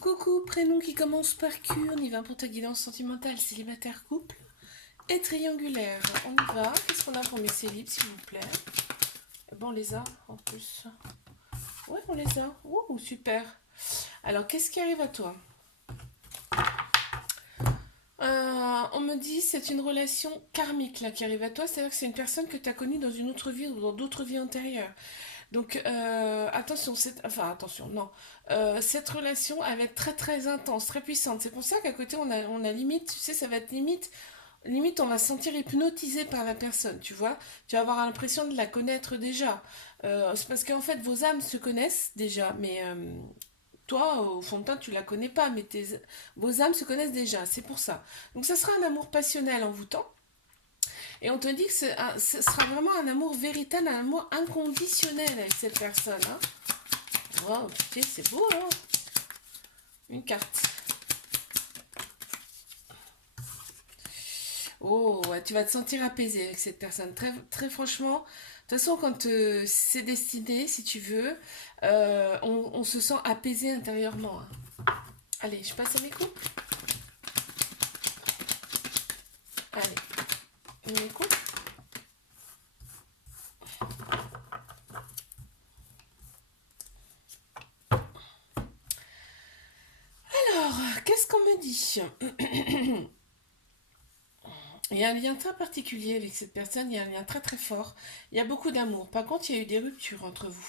Coucou, prénom qui commence par Q, on y va pour ta guidance sentimentale, célibataire, couple et triangulaire. On y va, qu'est-ce qu'on a pour mes célibes s'il vous plaît? Bon, on les a en plus. Ouais, on les a. Ouh, super. Alors, qu'est-ce qui arrive à toi? On me dit c'est une relation karmique là qui arrive à toi, c'est-à-dire que c'est une personne que tu as connue dans une autre vie ou dans d'autres vies antérieures. Donc attention, attention, non. Cette relation elle va être très très intense, très puissante. C'est pour ça qu'à côté on a limite, tu sais, ça va être limite on va se sentir hypnotisé par la personne, tu vois. Tu vas avoir l'impression de la connaître déjà. C'est parce qu'en fait vos âmes se connaissent déjà, mais toi, au fond de toi, tu la connais pas, mais vos âmes se connaissent déjà, c'est pour ça. Donc ça sera un amour passionnel envoûtant. Et on te dit que ce sera vraiment un amour véritable, un amour inconditionnel avec cette personne. Hein. Wow, putain, c'est beau, hein. Une carte. Oh, ouais, tu vas te sentir apaisé avec cette personne. Très, très franchement, de toute façon, quand c'est destiné, si tu veux, on se sent apaisé intérieurement. Hein. Allez, je passe à mes coups. Allez, mes coups. Alors, qu'est-ce qu'on me dit? Il y a un lien très particulier avec cette personne, il y a un lien très très fort. Il y a beaucoup d'amour. Par contre, il y a eu des ruptures entre vous.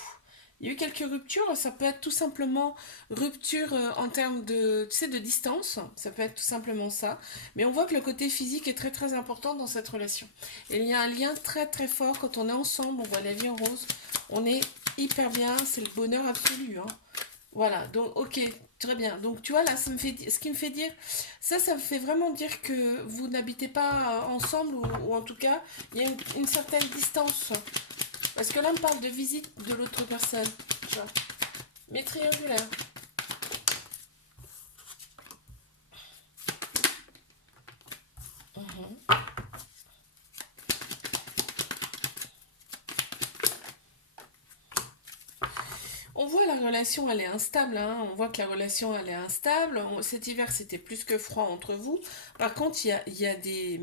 Il y a eu quelques ruptures, ça peut être tout simplement rupture en termes de, tu sais, de distance, ça peut être tout simplement ça. Mais on voit que le côté physique est très très important dans cette relation. Et il y a un lien très très fort quand on est ensemble, on voit la vie en rose, on est hyper bien, c'est le bonheur absolu. Hein. Voilà, donc ok, très bien. Donc tu vois là, ce qui me fait dire, ça me fait vraiment dire que vous n'habitez pas ensemble ou en tout cas, il y a une certaine distance. Parce que là, on me parle de visite de l'autre personne. Tu vois. Mais triangulaire. Mhm. On voit la relation, elle est instable. Hein. On voit que la relation, elle est instable. Cet hiver, c'était plus que froid entre vous. Par contre, il y a des,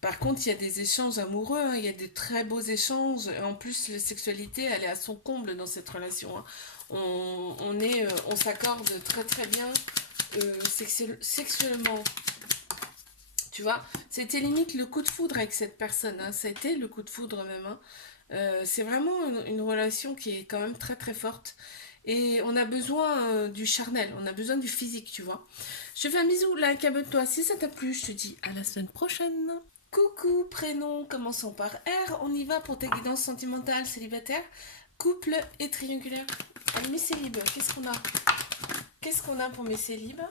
par contre, il y a des échanges amoureux, hein, il y a des très beaux échanges. Et en plus, la sexualité, elle est à son comble dans cette relation. Hein. On s'accorde très très bien sexuellement. Tu vois, c'était limite le coup de foudre avec cette personne. Hein. Ça a été le coup de foudre même. Hein. C'est vraiment une relation qui est quand même très très forte. Et on a besoin du charnel, on a besoin du physique, tu vois. Je te fais un bisou, like, abonne-toi. Si ça t'a plu, je te dis à la semaine prochaine. Coucou, prénom, commençons par R. On y va pour tes guidances sentimentales, célibataires, couple et triangulaire. Allez, mes célibes, qu'est-ce qu'on a? Qu'est-ce qu'on a pour mes célibes?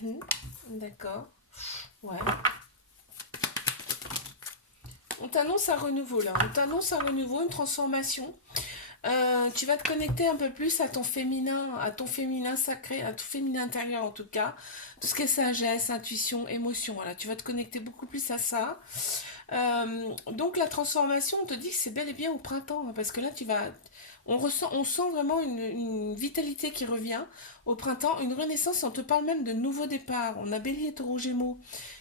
Mhm. D'accord. Ouais. On t'annonce un renouveau là. On t'annonce un renouveau, une transformation. Tu vas te connecter un peu plus à ton féminin sacré, à ton féminin intérieur en tout cas. Tout ce qui est sagesse, intuition, émotion. Voilà, tu vas te connecter beaucoup plus à ça. Donc la transformation, on te dit que c'est bel et bien au printemps, hein, parce que là on sent vraiment une vitalité qui revient au printemps, une renaissance. On te parle même de nouveaux départs. On a Bélier, Taureau, Gémeaux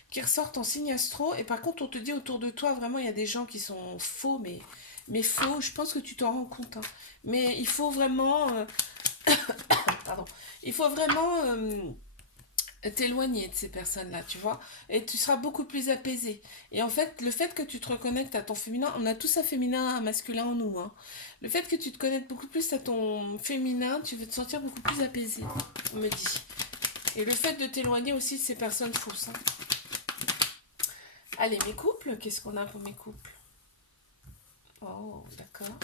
qui ressortent en signe astro, et par contre on te dit autour de toi vraiment il y a des gens qui sont faux, mais faux. Je pense que tu t'en rends compte. Hein. Mais il faut vraiment, pardon, il faut vraiment t'éloigner de ces personnes-là, tu vois, et tu seras beaucoup plus apaisé. Et en fait, le fait que tu te reconnectes à ton féminin, on a tous un féminin, un masculin en nous, hein. Le fait que tu te connectes beaucoup plus à ton féminin, tu vas te sentir beaucoup plus apaisé, on me dit. Et le fait de t'éloigner aussi de ces personnes fausses. Hein. Allez, mes couples, qu'est-ce qu'on a pour mes couples? Oh, d'accord.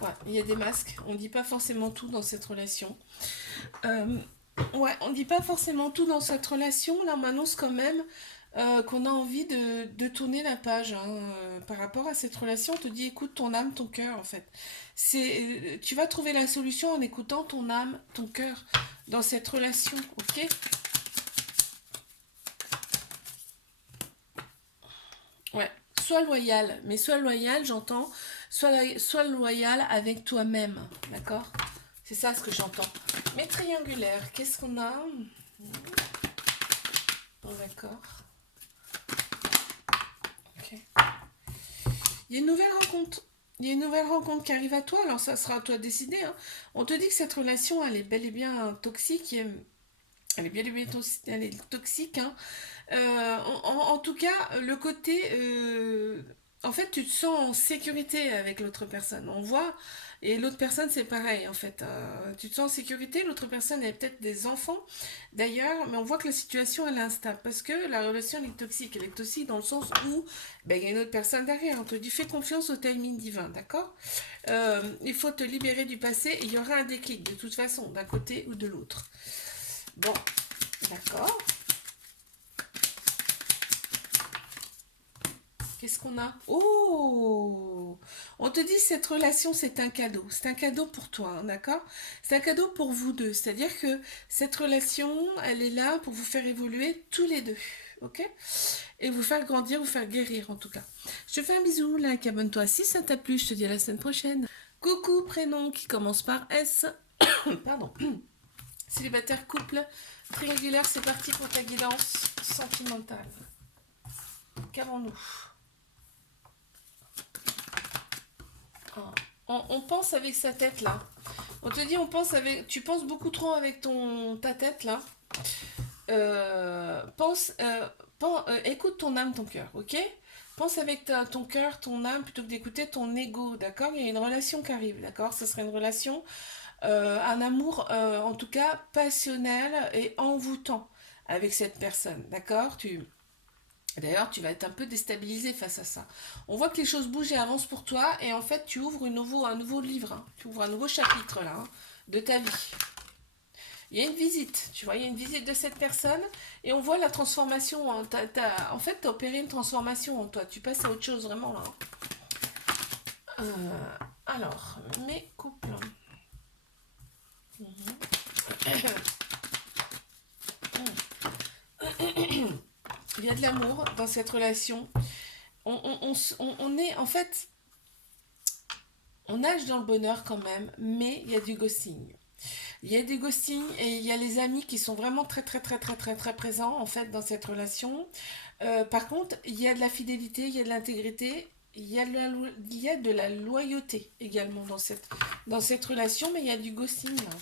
Ouais, il y a des masques. On dit pas forcément tout dans cette relation. Euh, ouais, on dit pas forcément tout dans cette relation. Là, on m'annonce quand même qu'on a envie de tourner la page hein, par rapport à cette relation. On te dit écoute ton âme, ton cœur en fait. Tu vas trouver la solution en écoutant ton âme, ton cœur dans cette relation, ok? Ouais. sois loyal, mais sois loyal, j'entends, sois loyal avec toi-même, d'accord? C'est ça ce que j'entends. Mais triangulaire, qu'est-ce qu'on a? Bon, d'accord. Ok. Il y a une nouvelle rencontre. Il y a une nouvelle rencontre qui arrive à toi, alors ça sera à toi de décider, hein. On te dit que cette relation, elle est bel et bien toxique. Elle est bien et bien elle est toxique, hein. En tout cas, le côté... en fait, tu te sens en sécurité avec l'autre personne. On voit, et l'autre personne, c'est pareil, en fait. Tu te sens en sécurité, l'autre personne a peut-être des enfants, d'ailleurs, mais on voit que la situation, elle est instable, parce que la relation, elle est toxique. Elle est toxique dans le sens où, ben, il y a une autre personne derrière. On te dit, fais confiance au timing divin, d'accord? Il faut te libérer du passé, et il y aura un déclic, de toute façon, d'un côté ou de l'autre. Bon, d'accord. Qu'est-ce qu'on a? Oh! On te dit cette relation, c'est un cadeau. C'est un cadeau pour toi, hein, d'accord? C'est un cadeau pour vous deux. C'est-à-dire que cette relation, elle est là pour vous faire évoluer tous les deux. Ok? Et vous faire grandir, vous faire guérir en tout cas. Je te fais un bisou, like, abonne-toi si ça t'a plu. Je te dis à la semaine prochaine. Coucou, prénom qui commence par S. Pardon. Célibataire, couple, triangulaire, c'est parti pour ta guidance sentimentale. Qu'avons-nous? On pense avec sa tête là. On te dit on pense avec. Tu penses beaucoup trop avec ta tête là. Écoute ton âme, ton cœur, ok? Pense avec ton cœur, ton âme, plutôt que d'écouter ton ego, d'accord? Il y a une relation qui arrive, d'accord? Ce serait une relation, un amour, en tout cas, passionnel et envoûtant avec cette personne, d'accord? D'ailleurs, tu vas être un peu déstabilisé face à ça. On voit que les choses bougent et avancent pour toi, et en fait, tu ouvres un nouveau livre, hein. Tu ouvres un nouveau chapitre là, hein, de ta vie. Il y a une visite, tu vois, il y a une visite de cette personne, et on voit la transformation. Hein. En fait, tu as opéré une transformation en toi. Tu passes à autre chose vraiment là. Alors, mes couples. Il y a de l'amour dans cette relation. On est, en fait, on nage dans le bonheur quand même, mais il y a du ghosting. Il y a du ghosting et il y a les amis qui sont vraiment très très très très très très présents en fait dans cette relation. Par contre, il y a de la fidélité, il y a de l'intégrité, il y a de la loyauté également dans cette relation, mais il y a du ghosting là.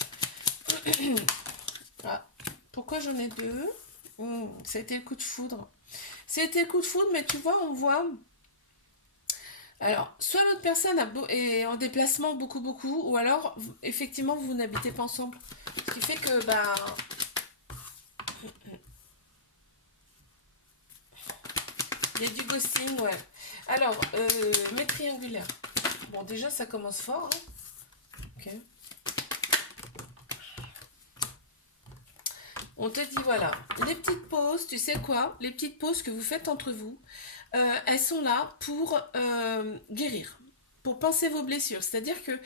Ah, pourquoi j'en ai deux? Ça a été le coup de foudre. Ça a été le coup de foudre, mais tu vois, on voit. Alors, soit l'autre personne est en déplacement beaucoup, beaucoup, ou alors, effectivement, vous n'habitez pas ensemble. Ce qui fait que, bah, il y a du ghosting, ouais. Alors, mes triangulaires. Bon, déjà, ça commence fort, hein. Ok. On te dit, voilà, les petites pauses, tu sais quoi? Les petites pauses que vous faites entre vous, elles sont là pour guérir, pour penser vos blessures. C'est-à-dire que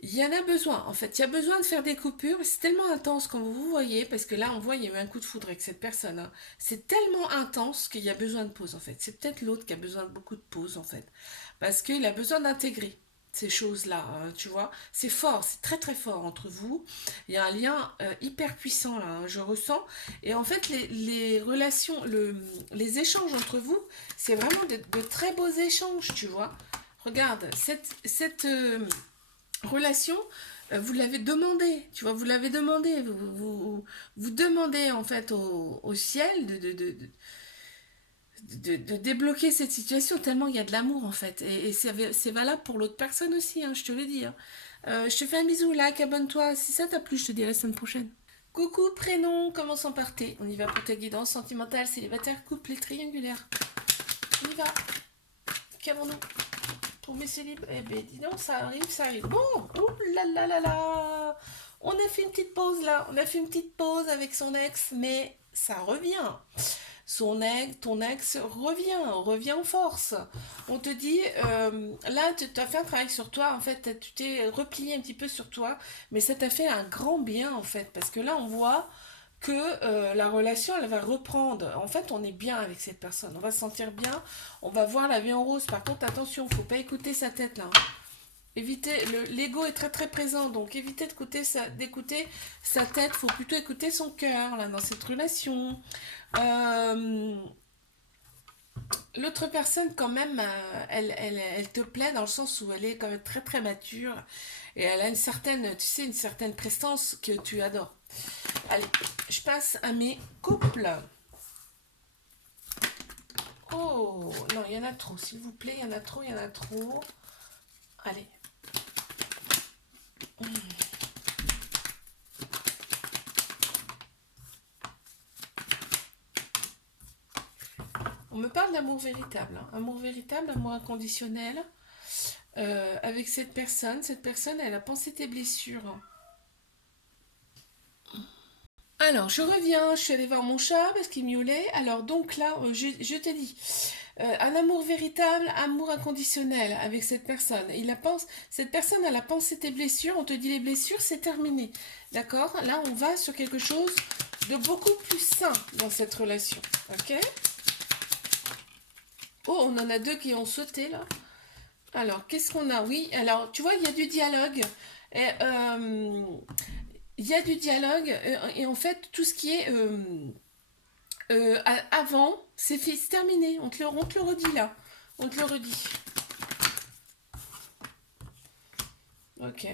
il y en a besoin, en fait. Il y a besoin de faire des coupures. C'est tellement intense, comme vous voyez, parce que là, on voit, il y a eu un coup de foudre avec cette personne, hein. C'est tellement intense qu'il y a besoin de pause, en fait. C'est peut-être l'autre qui a besoin de beaucoup de pause, en fait. Parce qu'il a besoin d'intégrer ces choses-là, hein, tu vois. C'est fort, c'est très très fort entre vous. Il y a un lien hyper puissant, là, hein, je ressens. Et en fait, les relations, les échanges entre vous, c'est vraiment de très beaux échanges, tu vois. Regarde, cette relation, vous l'avez demandé, tu vois, vous l'avez demandé, vous demandez en fait au ciel de débloquer cette situation tellement il y a de l'amour en fait. Et c'est valable pour l'autre personne aussi, hein, je te le dis, hein. Je te fais un bisou, like, abonne-toi. Si ça t'a plu, je te dis à la semaine prochaine. Coucou, prénom, commençons par T. On y va pour ta guidance sentimentale, célibataire, couple et triangulaire. On y va. Qu'avons-nous pour mes célib? Eh ben dis donc, ça arrive, ça arrive. Bon, ouh là là là là. On a fait une petite pause là. On a fait une petite pause avec son ex, mais ça revient. Ton ex revient en force. On te dit, là, tu as fait un travail sur toi, en fait, tu t'es replié un petit peu sur toi, mais ça t'a fait un grand bien, en fait, parce que là, on voit que la relation, elle va reprendre. En fait, on est bien avec cette personne. On va se sentir bien. On va voir la vie en rose. Par contre, attention, faut pas écouter sa tête là, hein. Évitez, l'ego est très très présent, donc évitez d'écouter sa tête, faut plutôt écouter son cœur là dans cette relation. Euh, L'autre personne quand même, elle te plaît dans le sens où elle est quand même très très mature et elle a une certaine, tu sais, une certaine prestance que tu adores. Allez, je passe à mes couples. Oh, non, il y en a trop, s'il vous plaît, il y en a trop, il y en a trop. Allez. On me parle d'amour véritable, hein. Amour véritable, amour inconditionnel. Avec cette personne, elle a pensé tes blessures. Alors, je reviens, je suis allée voir mon chat parce qu'il miaulait. Alors, donc là, je t'ai dit, un amour véritable, amour inconditionnel avec cette personne. Cette personne, elle a pensé tes blessures. On te dit les blessures, c'est terminé. D'accord? Là, on va sur quelque chose de beaucoup plus sain dans cette relation. Ok? Oh, on en a deux qui ont sauté là. Alors, qu'est-ce qu'on a? Oui, alors, tu vois, il y a du dialogue. Et, il y a du dialogue. Et en fait, tout ce qui est avant, c'est terminé. On te le redit là. On te le redit. Ok.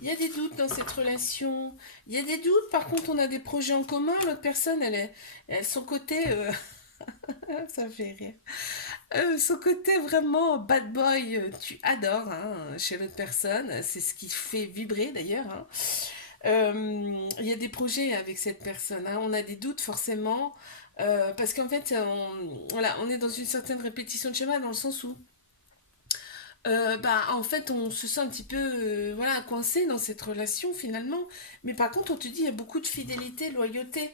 Il y a des doutes dans cette relation. Il y a des doutes. Par contre, on a des projets en commun. L'autre personne, son côté, ça me fait rire. Son côté vraiment bad boy, tu adores hein, chez l'autre personne. C'est ce qui fait vibrer d'ailleurs, hein. Il y a des projets avec cette personne, hein. On a des doutes forcément. Parce qu'en fait, voilà, on est dans une certaine répétition de schéma dans le sens où bah, en fait, on se sent un petit peu voilà, coincé dans cette relation finalement. Mais par contre, on te dit il y a beaucoup de fidélité, loyauté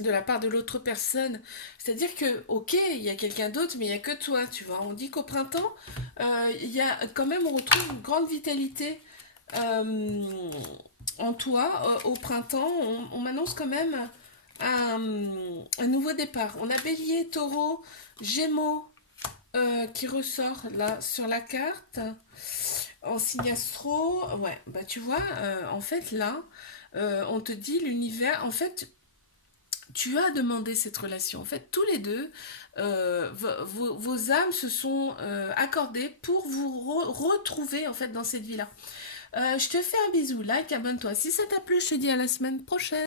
de la part de l'autre personne. C'est-à-dire que, ok, il y a quelqu'un d'autre, mais il n'y a que toi, tu vois. On dit qu'au printemps, il y a quand même, on retrouve une grande vitalité euh, en toi. Au printemps, on m'annonce quand même un, un nouveau départ. On a Bélier, Taureau, Gémeaux qui ressort là sur la carte. En signe astro, ouais, bah tu vois, en fait là, on te dit l'univers, en fait, tu as demandé cette relation. En fait, tous les deux, vos âmes se sont accordées pour vous retrouver en fait dans cette vie-là. Je te fais un bisou, like, abonne-toi si ça t'a plu. Je te dis à la semaine prochaine.